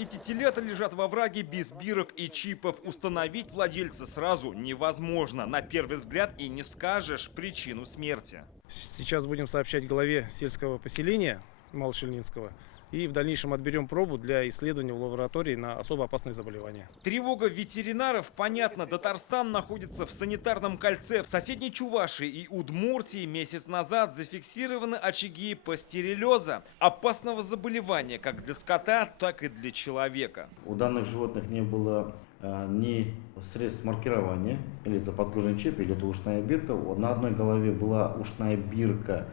Эти телята лежат во враге без бирок и чипов. Установить владельца сразу невозможно. На первый взгляд и не скажешь причину смерти. Сейчас будем сообщать главе сельского поселения Малошельнинского. И в дальнейшем отберем пробу для исследования в лаборатории на особо опасные заболевания. Тревога ветеринаров понятна. Татарстан находится в санитарном кольце. В соседней Чувашии и Удмуртии месяц назад зафиксированы очаги пастереллеза. Опасного заболевания как для скота, так и для человека. У данных животных не было ни средств маркирования, или это подкожный чип, или это ушная бирка. На одной голове была ушная бирка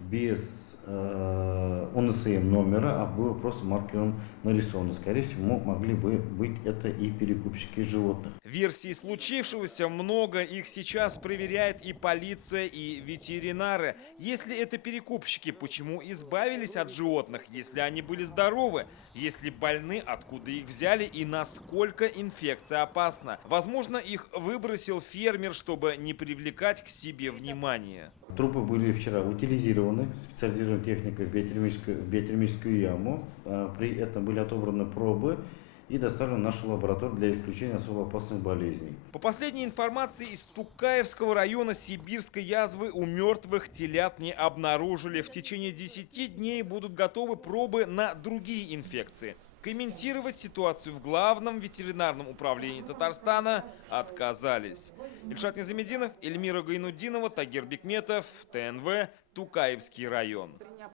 без ОНСМ номера, а было просто маркером нарисовано. Скорее всего, могли бы быть это и перекупщики животных. Версий случившегося много, их сейчас проверяет и полиция, и ветеринары. Если это перекупщики, почему избавились от животных, если они были здоровы? Если больны, откуда их взяли и насколько инфекция опасна? Возможно, их выбросил фермер, чтобы не привлекать к себе внимания. Трупы были вчера утилизированы специализированной техникой в биотермическую яму. При этом были отобраны пробы и доставлены в нашу лабораторию для исключения особо опасных болезней. По последней информации из Тукаевского района сибирской язвы у мертвых телят не обнаружили. В течение 10 дней будут готовы пробы на другие инфекции. Комментировать ситуацию в главном ветеринарном управлении Татарстана отказались. Ильшат Низамединов, Эльмира Гайнуддинова, Тагир Бекметов, ТНВ, Тукаевский район.